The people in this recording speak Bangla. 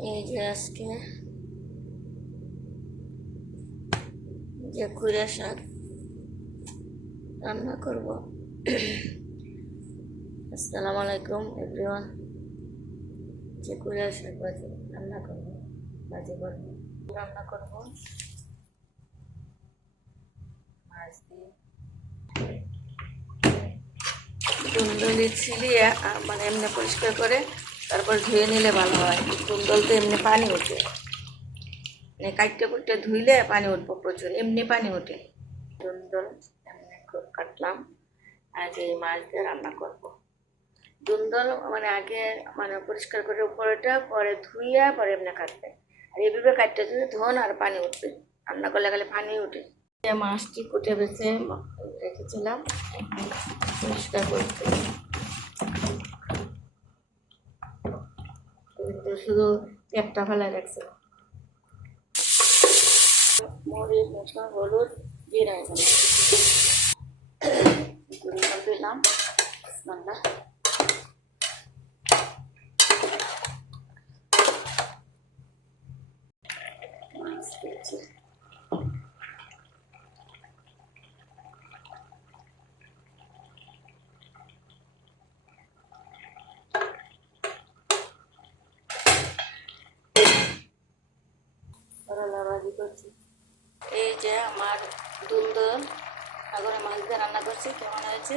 এই যে আজকে যে কুইরা শাক রান্না করব। আসসালামু আলাইকুম এভরিওয়ান। যে কুইরা শাক ভাজি রান্না করব, ভাজি করব, রান্না করব মাছ দিয়ে। কুন্দলি ছিলিয়ে মানে এমনি পরিষ্কার করে তারপর ধুয়ে নিলে ভালো হয়। কুন্দল তো এমনি পানি ওঠে, মানে কাটতে কুটতে ধুইলে পানি উঠবো প্রচুর, এমনি পানি ওঠে। কুন্দল এমনি কাটলাম, আজ এই মাছ দিয়ে রান্না করব। দুন্দল মানে আগে মানে পরিষ্কার করে উপরেটা, পরে ধুইয়া পরে এমনি কাটবে। আর এইভাবে কাটতে যদি ধোন আর পানি উঠবে, রান্না করলে গেলে পানি উঠে। মাছটি কুটে বেছে রেখেছিলাম, পরিষ্কার করতে শুধু একটা ফেলায় রাখছিলাম। মরিচ, মশলা, হলুদ, জিরা দিলাম। বাংলা মাছ দিয়েছি। করলা ভাজি করছি। এই যে আমার দুন্দল সাগরে মাছ দিয়ে রান্না করছি, কেমন হয়েছে?